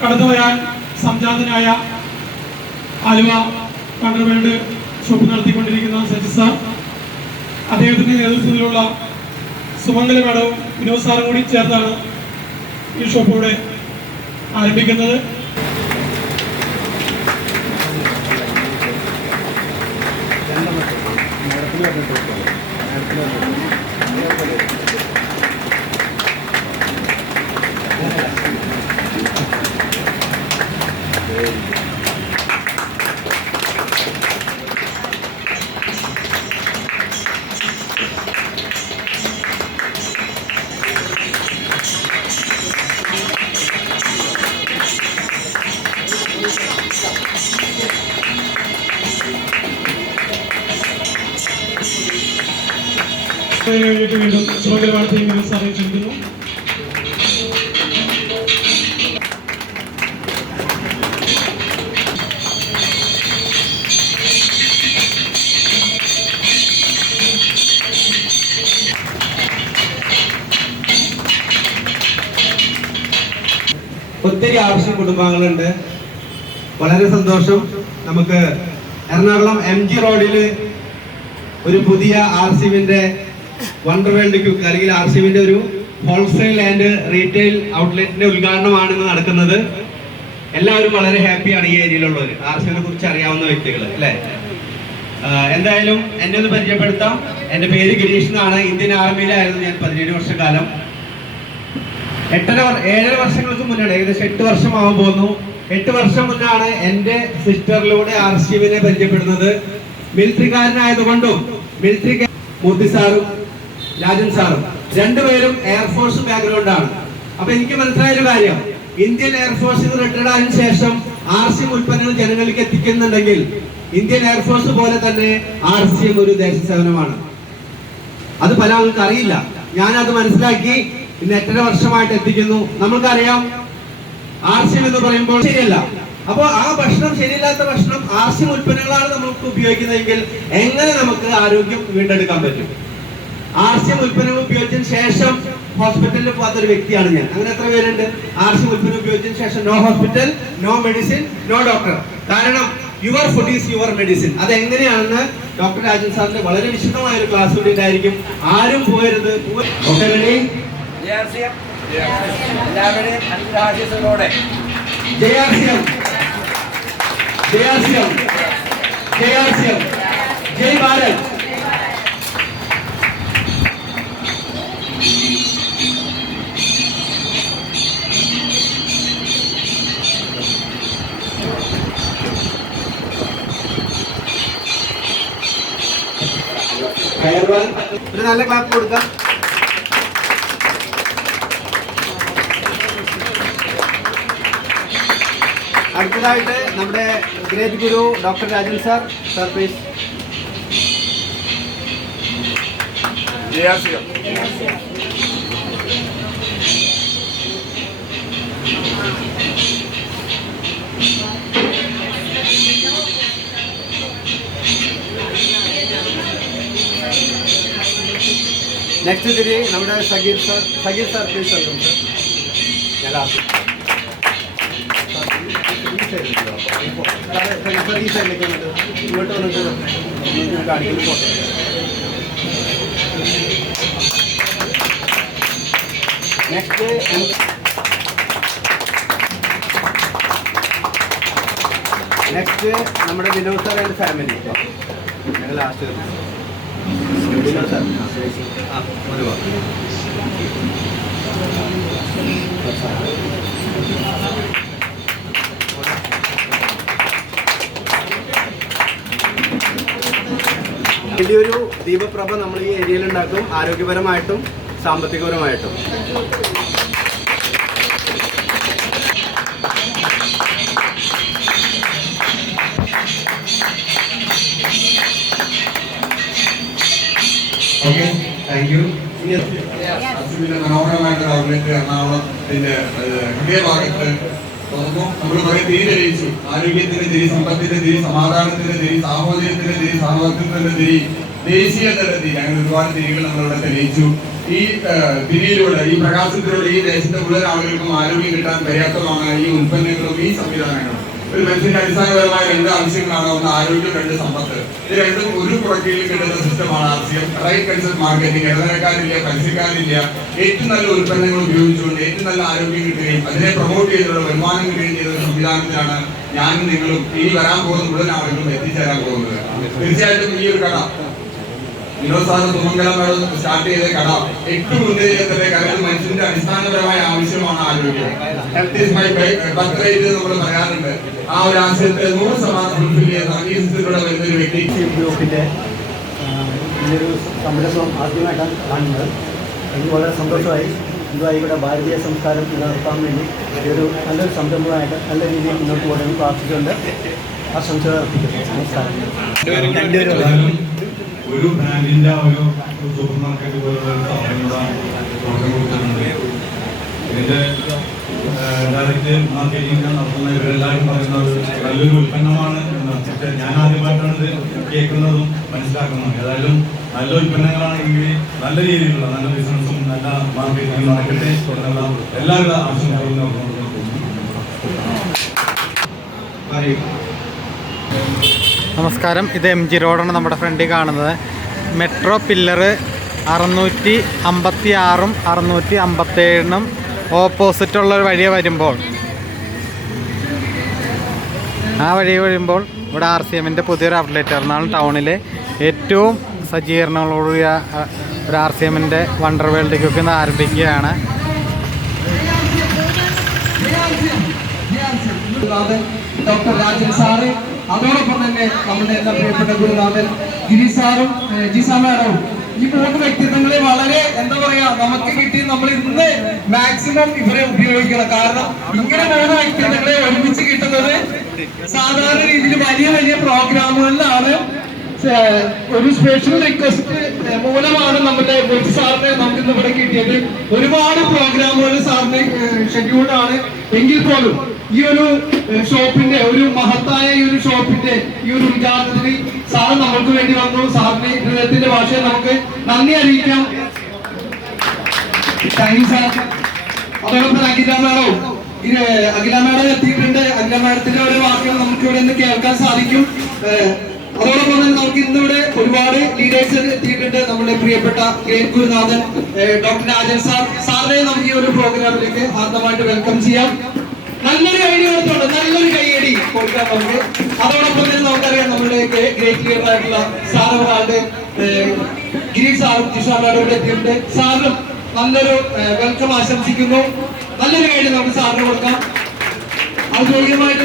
കടന്നു വരാൻ സംജാതനായ ആലുവ കണ്ടർവേൾഡ് ഷോപ്പ് നടത്തിക്കൊണ്ടിരിക്കുന്ന സജി സാർ, അദ്ദേഹത്തിന്റെ നേതൃത്വത്തിലുള്ള സുമംഗല മേഡവും വിനോദ് സാറും കൂടി ചേർന്നാണ് ഈ ഷോപ്പ് ഇവിടെ ആരംഭിക്കുന്നത്. വീണ്ടും സുമംഗലവാടത്തെയും വിനോദ് സാറെ ക്ഷണിക്കുന്നു. ഒത്തിരി ആവശ്യം കുടുംബാംഗങ്ങളുണ്ട്. വളരെ സന്തോഷം. നമുക്ക് എറണാകുളം MG റോഡിൽ ഒരു പുതിയ RCBന്റെ വണ്ടർവേൾഡ് ക്യൂക്ക് അല്ലെങ്കിൽ RCBന്റെ ഒരു ഹോൾസെയിൽ ആൻഡ് റീറ്റെയിൽ ഔട്ട്ലെറ്റിന്റെ ഉദ്ഘാടനമാണ് ഇന്ന് നടക്കുന്നത്. എല്ലാവരും വളരെ ഹാപ്പിയാണ് ഈ ഏരിയയിലുള്ളവർ, RCBനെ കുറിച്ച് അറിയാവുന്ന വ്യക്തികൾ അല്ലേ. എന്തായാലും എന്നെ ഒന്ന് പരിചയപ്പെടുത്താം. എൻ്റെ പേര് ഗിരീഷ് എന്നാണ്. ഇന്ത്യൻ ആർമിയിലായിരുന്നു ഞാൻ 17 വർഷക്കാലം. 7.5 വർഷങ്ങൾക്ക് മുന്നാണ്, ഏകദേശം 8 വർഷമാവാൻ പോകുന്നു. 8 വർഷം മുന്നാണ് എൻ്റെ സിസ്റ്ററിലൂടെ RCBനെ പരിചയപ്പെടുന്നത്. മിലിറ്ററിക്കാരനായതുകൊണ്ടും മിലിറ്ററി മൂർത്തി സാറും രാജൻ സാറും രണ്ടുപേരും എയർഫോഴ്സ് ബാക്ക്ഗ്രൗണ്ടാണ്. അപ്പൊ എനിക്ക് മനസ്സിലായൊരു കാര്യം, ഇന്ത്യൻ എയർഫോഴ്സിൽ റിട്ടയർഡ് ആയതിനു ശേഷം RCB ഉൽപ്പന്നങ്ങൾ ജനങ്ങളിലേക്ക് എത്തിക്കുന്നുണ്ടെങ്കിൽ ഇന്ത്യൻ എയർഫോഴ്സ് പോലെ തന്നെ RCB ഒരു ദേശസേവനമാണ്. അത് പല ആൾക്ക് അറിയില്ല. ഞാനത് മനസ്സിലാക്കി ഇന്ന് 8.5 വർഷമായിട്ട് എത്തിക്കുന്നു. നമ്മൾക്കറിയാം RCB എന്ന് പറയുമ്പോൾ ശരിയല്ല. അപ്പൊ ആ ഭക്ഷണം, ശരിയില്ലാത്ത ഭക്ഷണം RCB ഉൽപ്പന്നങ്ങളാണ് നമുക്ക് ഉപയോഗിക്കുന്നതെങ്കിൽ എങ്ങനെ നമുക്ക് ആരോഗ്യം വീണ്ടെടുക്കാൻ പറ്റും? RCB ഉൽപ്പന്നങ്ങൾ ഉപയോഗിച്ചതിന് ശേഷം ഹോസ്പിറ്റലിൽ പോകാത്തൊരു വ്യക്തിയാണ് ഞാൻ. അങ്ങനെ എത്ര പേരുണ്ട്? RCB ഉൽപ്പന്നം ഉപയോഗിച്ചതിന് ശേഷം no hospital, no medicine, no doctor. കാരണം your food is your medicine. അത് എങ്ങനെയാണെന്ന് ഡോക്ടർ രാജൻ സാറിന്റെ വളരെ വിശദമായ ഒരു ക്ലാസ് കൂടി ഉണ്ടായിരിക്കും. ആരും പോയരുത്. Okay, ready? ജയ് ഭാരത്. ഒരു നല്ല ക്ലാപ്പ് കൊടുക്കാം. അടുത്തതായിട്ട് നമ്മുടെ great guru doctor Rajan sir. Sir please. Next തിരി നമ്മുടെ Sageer sir. Sageer sir please. Welcome sir. ഞാൻ ലാസ്റ്റ് ഈ സൈഡിലേക്ക് വന്നിട്ട് ഇങ്ങോട്ട് വന്നിട്ട് കാണിക്കുന്ന ഫോട്ടോ. നെക്സ്റ്റ് നമ്മുടെ വിനോദ് സാർ ആൻഡ് ഫാമിലി. ഞങ്ങൾ ലാസ്റ്റ് വിനോദ് സാർ. വലിയൊരു ദീപപ്രഭ നമ്മൾ ഈ ഏരിയയിൽ ഉണ്ടാക്കും, ആരോഗ്യപരമായിട്ടും സാമ്പത്തികപരമായിട്ടും. Okay, thank you. മനോഹരമായിട്ടൊരു ഔട്ട്ലെറ്റ് എറണാകുളത്തിന്റെ ഹൃദയഭാഗത്ത് തുറന്നു. നമ്മൾ കുറെ തിരി തെളിയിച്ചു. ആരോഗ്യത്തിന്റെ തിരി, സമ്പത്തിന്റെ തിരി, സമാധാനത്തിന്റെ തിരി, സാഹോദര്യത്തിന്റെ തിരി, സാഹോദര്യത്തിന്റെ തിരി, ദേശീയതയുടെ തിരി, അങ്ങനെ ഒരുപാട് തിരികൾ നമ്മളിവിടെ തെളിയിച്ചു. ഈ തിരിയിലൂടെ, ഈ പ്രകാശത്തിലൂടെ ഈ ദേശത്തെ മുഴുവൻ ആളുകൾക്കും ആരോഗ്യം കിട്ടാൻ പര്യാപ്തമാണ് ഈ ഉൽപ്പന്നങ്ങളും ഈ സംവിധാനങ്ങളും. ഒരു മനുഷ്യന്റെ അടിസ്ഥാനപരമായ രണ്ട് ആവശ്യങ്ങളാണ്, ഒന്ന് ആരോഗ്യം, രണ്ട് സമ്പത്ത്. ഇത് രണ്ടും ഒരു പുറക്കീഴിൽ കിട്ടുന്ന സിസ്റ്റമാണ് RCM. Right concept marketing. ഇടനിലക്കാരില്ല, പരസ്യക്കാരില്ല. ഏറ്റവും നല്ല ഉൽപ്പന്നങ്ങൾ ഉപയോഗിച്ചുകൊണ്ട് ഏറ്റവും നല്ല ആരോഗ്യം കിട്ടുകയും അതിനെ പ്രൊമോട്ട് ചെയ്തുള്ള വരുമാനം കിട്ടുകയും ചെയ്ത സംവിധാനത്തിലാണ് ഞാനും നിങ്ങളും ഇനി വരാൻ പോകുന്ന മുഴുവൻ ആളുകളും എത്തിച്ചേരാൻ പോകുന്നത്. തീർച്ചയായിട്ടും ഈ ഒരു കട വിനോദ് സാറ് സുമംഗലം സ്റ്റാർട്ട് ചെയ്ത കട 8 മുൻകരുതലിന്റെ കടയിൽ മനുഷ്യന്റെ അടിസ്ഥാനപരമായ ആവശ്യമാണ് ആരോഗ്യം. Health is my birth rate നമ്മൾ പറയാറുണ്ട്. ആ ഒരു ആശയത്തെ 100% ഫുൾഫിൽ ചെയ്യുന്ന ഈ സിസ്റ്റത്തിലൂടെ വരുന്ന ഒരു വ്യക്തി ഗ്രൂപ്പിൻ്റെ ഇതൊരു സംരംഭം ആദ്യമായിട്ടാണ് കാണുന്നത്. എനിക്ക് വളരെ സന്തോഷമായി. ഇതുമായി ഇവിടെ ഭാരതീയ സംസ്കാരം നിലനിർത്താൻ വേണ്ടി ഇതൊരു നല്ലൊരു സംരംഭമായിട്ട് നല്ല രീതിയിൽ മുന്നോട്ട് പോകണമെന്ന് പ്രാർത്ഥിച്ചുകൊണ്ട് ആശംസകൾ അർപ്പിക്കുന്നു. നമസ്കാരം. ഒരു ബ്രാൻഡിന്റെ ഒരു സൂപ്പർ മാർക്കറ്റ് പോലുള്ള തുടക്കം കൊടുത്തിട്ടുണ്ട്. ഇതിന്റെ ഡയറക്റ്റ് മാർക്കറ്റിംഗ് നടത്തുന്ന ഇവരെല്ലാവരും പറയുന്ന നല്ലൊരു ഉൽപ്പന്നമാണ് എന്ന്. പക്ഷേ ഞാൻ ആദ്യമായിട്ടാണ് ഇത് കേൾക്കുന്നതും മനസ്സിലാക്കുന്നതും. ഏതായാലും നല്ല ഉൽപ്പന്നങ്ങളാണെങ്കിൽ നല്ല രീതിയിലുള്ള നല്ല ബിസിനസ്സും നല്ല മാർക്കറ്റിംഗ് നടക്കട്ടെ എന്നുള്ള എല്ലാവിധ ആശംസകളും നമസ്കാരം. ഇത് MG റോഡാണ് നമ്മുടെ ഫ്രണ്ടിൽ കാണുന്നത്. മെട്രോ പില്ലർ 656ഉം 657നും ഓപ്പോസിറ്റുള്ള ഒരു വഴി വരുമ്പോൾ ഇവിടെ RCMൻ്റെ പുതിയൊരു ഔട്ട്ലെറ്റ്, എറണാകുളം ടൗണിലെ ഏറ്റവും സജ്ജീകരണങ്ങളോടുകൂടിയ ഒരു RCMൻ്റെ വണ്ടർ വേൾഡിലേക്ക് ഇന്ന് ആരംഭിക്കുകയാണ്. ഡോക്ടർ രാജൻ സാറ്, അതോടൊപ്പം തന്നെ നമ്മുടെ എല്ലാ പ്രിയപ്പെട്ട ഗുരുനാഥൻ ഗിരി സാറും ജിസാ മാഡവും, ഈ 3 വ്യക്തിത്വങ്ങളെ വളരെ എന്താ പറയാ നമുക്ക് കിട്ടി. നമ്മൾ ഇന്ന് മാക്സിമം ഇവരെ ഉപയോഗിക്കണം. കാരണം ഇങ്ങനെ 3 വ്യക്തിത്വങ്ങളെ ഒരുമിച്ച് കിട്ടുന്നത് സാധാരണ രീതിയിൽ വലിയ വലിയ പ്രോഗ്രാമുകളിലാണ്. ഒരു സ്പെഷ്യൽ റിക്വസ്റ്റ് മൂലമാണ് നമ്മുടെ സാറിനെ നമുക്ക് ഇന്ന് ഇവിടെ കിട്ടിയത്. ഒരുപാട് പ്രോഗ്രാമുകൾ സാറിന് ഷെഡ്യൂൾഡ് ആണ്. എങ്കിൽ പോലും ഈ ഒരു ഷോപ്പിന്റെ, ഒരു മഹത്തായ ഈ ഒരു ഷോപ്പിന്റെ ഈ ഒരു ഉദ്ഘാടനത്തിന് സാർ നമ്മൾക്ക് വേണ്ടി വന്നു. സാറിന്റെ ഹൃദയത്തിന്റെ ഭാഷയിൽ നമുക്ക് നന്ദി അറിയിക്കാം. Thank you sir. അതോടൊപ്പം അഖില മാഡം എത്തിയിട്ടുണ്ട്. അഖില മാഡത്തിന്റെ ഓരോ വാക്കുകൾ നമുക്ക് ഇവിടെ നിന്ന് കേൾക്കാൻ സാധിക്കും. അതോടൊപ്പം തന്നെ നമുക്ക് ഇന്നിവിടെ ഒരുപാട് ലീഡേഴ്സ് എത്തിയിട്ടുണ്ട്. നമ്മുടെ പ്രിയപ്പെട്ട ഗ്രേറ്റ് ഗുരുനാഥൻ ഡോക്ടർ രാജൻ സാറിനെ നമുക്ക് ഈ ഒരു പ്രോഗ്രാമിലേക്ക് ആദ്യമായിട്ട് വെൽക്കം ചെയ്യാം. നല്ലൊരു ഐഡിയ കൊടുത്തോണ്ട് നല്ലൊരു കൈയടി കൊടുക്കാൻ നമുക്ക്. അതോടൊപ്പം തന്നെ നമുക്കറിയാം നമ്മുടെ ഗ്രേറ്റ് ലീഡർ ആയിട്ടുള്ള സാറുകളുടെ ഗിരീഷ് സാറും ജിഷ മാഡം ഇവിടെ എത്തിയിട്ടുണ്ട്. സാറിനും നല്ലൊരു വെൽക്കം ആശംസിക്കുന്നു. നല്ലൊരു ഐഡിയ നമുക്ക് സാറിന് കൊടുക്കാം. ഔദ്യോഗികമായിട്ട്